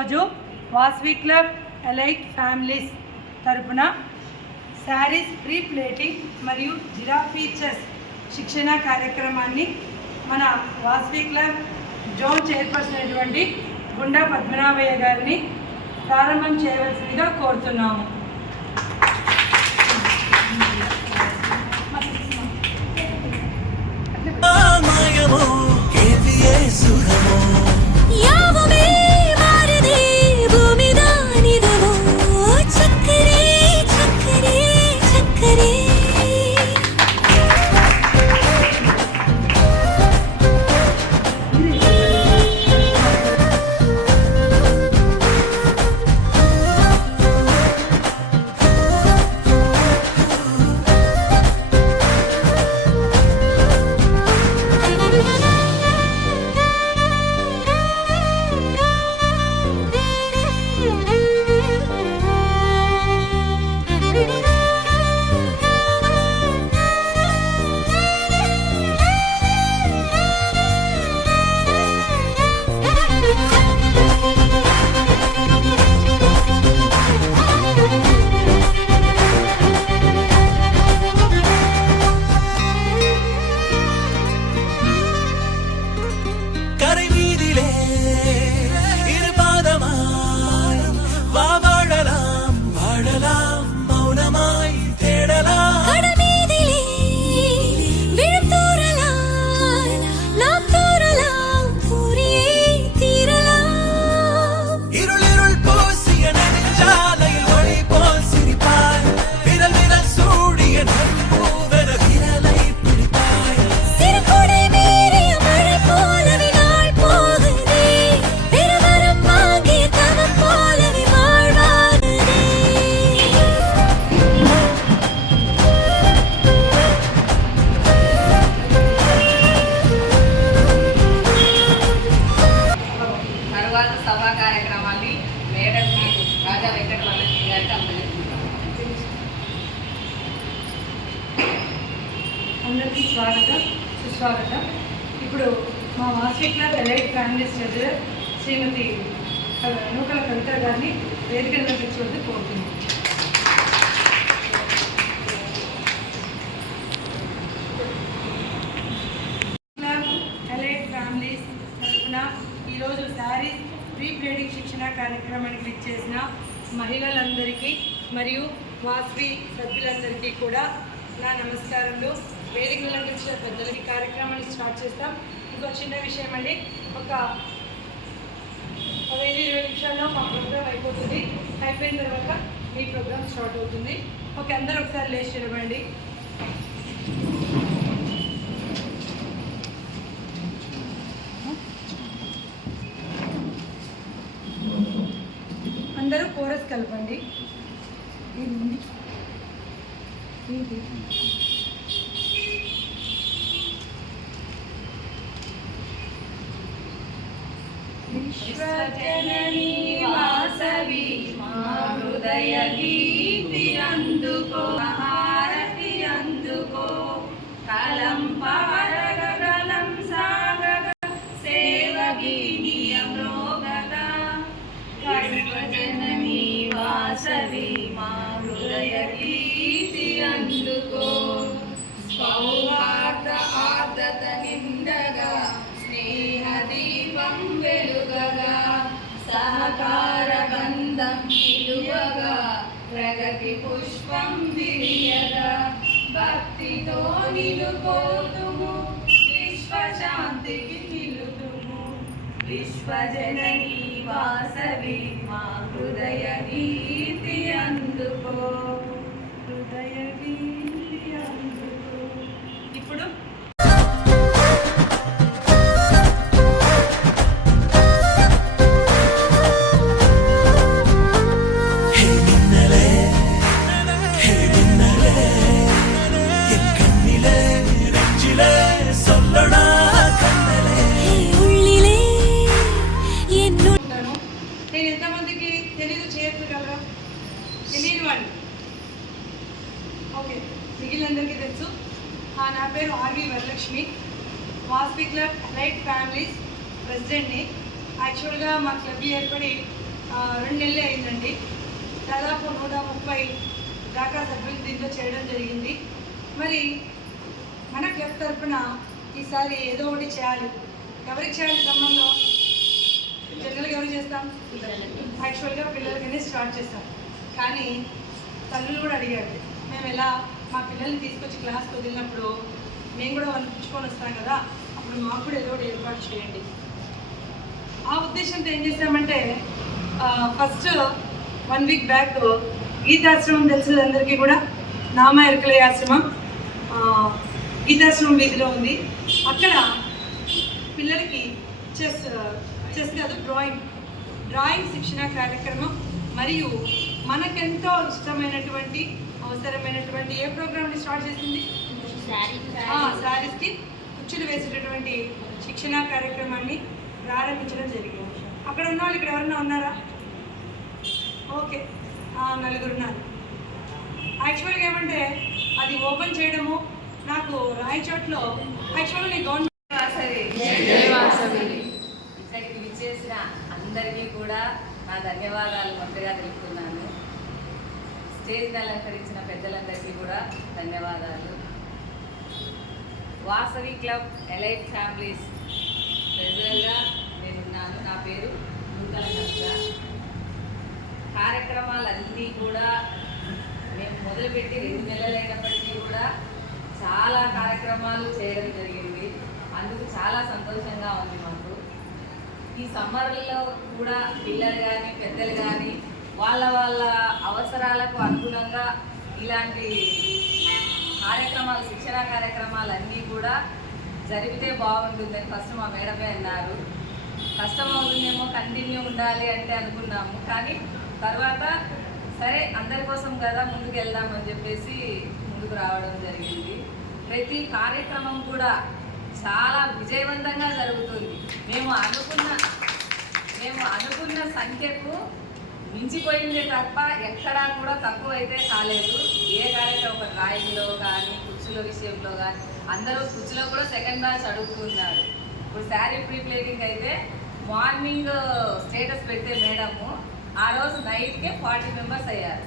ఈరోజు Vasvi club elite families తరపున saris pre plating మరియు జిరాఫీ చెస్ శిక్షణ కార్యక్రమాన్ని మన వాస్వి క్లబ్ జోన్ చైర్పర్సన్ అయినటువంటి గుండా పద్మనాభయ్య గారిని ప్రారంభం చేయవలసిందిగా కోరుతున్నాము. అందరికీ స్వాగతం, సుస్వాగతం. ఇప్పుడు మా Vasavi club elite families treasurer Shrimati Nookala Kavitha గారిని వేదిక నిర్వహించవలసి కోరుతున్నాం. క్లబ్ ఎలైట్ ఫ్యామిలీస్ తరఫున ఈరోజు శారీస్ ప్రీ ప్లేటింగ్ శిక్షణ కార్యక్రమానికి విచ్చేసిన మహిళలందరికీ మరియు వాస్వి సభ్యులందరికీ కూడా నా నమస్కారములు. వేదిక నిర్వహించిన పెద్దలకి కార్యక్రమాన్ని స్టార్ట్ చేస్తాం. ఇంకో చిన్న విషయం అండి, ఒక 15-20 నిమిషాల్లో మా ప్రోగ్రామ్ అయిపోతుంది. అయిపోయిన తర్వాత మీ ప్రోగ్రామ్ స్టార్ట్ అవుతుంది. ఓకే, అందరూ ఒకసారి లేచి నిలబడండి. అందరూ కోరస్ కలపండి. విశ్వజననీ వాసవి మా హృదయ గీతి అందుకో, హారతి అందుకో, కలం పారగ కలం సాగగ సేవగీనియం రోగగా. విశ్వజననీ వాసవి మా హృదయ గీతి అందుకో, సౌహార్ద ఆర్ద్రత నిండగా స్నేహ దీపం వెలుగగా, సహకార బంధం నిలువగా, ప్రగతి పుష్పం విరియగా, భక్తితో నిలుపోతుము విశ్వశాంతికి నిలుతుము. విశ్వజననీ వాసవి మా హృదయ గీతి అందుకో, హృదయ గీతి అందుకో. ఇప్పుడు నేను ఎంతమందికి తెలీదు చేయగలరా? తెలియని వాళ్ళు ఓకే, మిగిలినందరికీ తెలుసు. నా పేరు RV Varalakshmi, Vasavi club elite families ప్రెసిడెంట్ని. యాక్చువల్గా మా క్లబ్ ఏర్పడి 2 నెలలే అయిందండి. దాదాపు 130 దాకా సభ్యులు దీంట్లో చేయడం జరిగింది. మరి మన క్లబ్ తరఫున ఈసారి ఏదో ఒకటి చేయాలి. ఎవరికి చేయాలి ఖమ్మంలో? జనరల్గా ఎవరు చేస్తాం? యాక్చువల్గా పిల్లలకనే స్టార్ట్ చేస్తాం. కానీ తల్లులు కూడా అడిగారు, మేము ఎలా మా పిల్లల్ని తీసుకొచ్చి క్లాస్కి వదిలినప్పుడు మేము కూడా వాళ్ళని పుచ్చుకొని వస్తాం కదా, అప్పుడు మాకు కూడా ఏదో ఒకటి ఏర్పాటు చేయండి. ఆ ఉద్దేశంతో ఏం చేస్తామంటే ఫస్ట్ 1 వీక్ బ్యాక్ గీతాశ్రమం తెలుసు అందరికీ కూడా, నామ ఎరకలయ్య ఆశ్రమం గీతాశ్రమం వీధిలో ఉంది. అక్కడ పిల్లలకి చెస్ కాదు డ్రాయింగ్ శిక్షణ కార్యక్రమం మరియు మనకెంతో ఇష్టమైనటువంటి అవసరమైనటువంటి ఏ ప్రోగ్రామ్ని స్టార్ట్ చేసింది? శారీస్కి కుచ్చులు వేసేటటువంటి శిక్షణ కార్యక్రమాన్ని ప్రారంభించడం జరిగింది. అక్కడ ఉన్న వాళ్ళు ఇక్కడ ఎవరన్నా ఉన్నారా? ఓకే, 4 ఉన్నారు. యాక్చువల్గా ఏమంటే అది ఓపెన్ చేయడము నాకు రాయచోట్లో యాక్చువల్గా నేను గవర్నమెంట్ ఇక్కడికి విచ్చేసిన అందరికీ కూడా నా ధన్యవాదాలు మొదటగా తెలుపుతున్నాను. స్టేజ్ని అలంకరించిన పెద్దలందరికీ కూడా ధన్యవాదాలు. వాసవి క్లబ్ ఎలైట్ ఫ్యామిలీస్ ప్రెసిడెంట్గా నేనున్నాను. నా పేరు నూతన కవిత. కార్యక్రమాలన్నీ కూడా మేము మొదలుపెట్టి 2 నెలలైనప్పటికీ కూడా చాలా కార్యక్రమాలు చేయడం జరిగింది. అందుకు చాలా సంతోషంగా ఉంది మాకు. ఈ సమ్మర్లో కూడా పిల్లలు కానీ పెద్దలు కానీ వాళ్ళ అవసరాలకు అనుగుణంగా ఇలాంటి కార్యక్రమాలు శిక్షణ కార్యక్రమాలు అన్నీ కూడా జరిగితే బాగుంటుందని ఫస్ట్ మా మేడమే అన్నారు. కష్టం అవుతుందేమో కంటిన్యూ ఉండాలి అంటే అనుకున్నాము. కానీ తర్వాత సరే అందరి కోసం కదా ముందుకు వెళ్దామని చెప్పేసి ముందుకు రావడం జరిగింది. ప్రతి కార్యక్రమం కూడా చాలా విజయవంతంగా జరుగుతుంది. మేము అనుకున్న సంఖ్యకు మించిపోయిందే తప్ప ఎక్కడా కూడా తక్కువ అయితే కాలేదు. ఏ కార్యక్రమం ఒక డ్రాయింగ్లో కానీ కుర్చీల విషయంలో కానీ అందరూ కుర్చీలో కూడా సెకండ్ బ్యాచ్ అడుగుతున్నారు. ఇప్పుడు శారీ ప్రీ ప్లేటింగ్ అయితే మార్నింగ్ స్టేటస్ పెడితే మేడము ఆ రోజు నైట్కే 40 మెంబర్స్ అయ్యారు.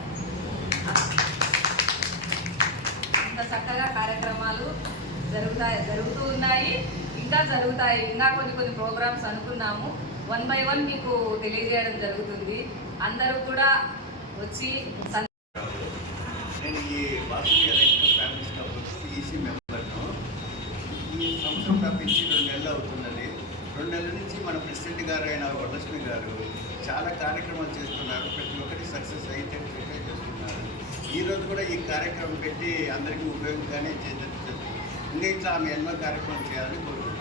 అంత చక్కగా కార్యక్రమాలు జరుగుతూ ఉన్నాయి, ఇంకా జరుగుతాయి. ఇంకా కొన్ని ప్రోగ్రామ్స్ అనుకున్నాము. 1 by 1 మీకు తెలియజేయడం జరుగుతుంది. అందరూ కూడా వచ్చి నేను ఈ Vasavi elite families club EC మెంబర్ను. ఈ సంవత్సరం తప్పించి 2 నెలలు అవుతున్నది. 2 నెలల నుంచి మన ప్రెసిడెంట్ గారు అయిన వరలక్ష్మి గారు చాలా కార్యక్రమాలు చేస్తున్నారు. ప్రతి ఒక్కటి సక్సెస్ అయితే చేస్తున్నారు. ఈరోజు కూడా ఈ కార్యక్రమం పెట్టి అందరికీ ఉపయోగంగానే చేసేది. ఇంకా ఇట్లా ఆమె ఎన్నో కార్యక్రమం చేయాలని కోరుకుంటున్నాను.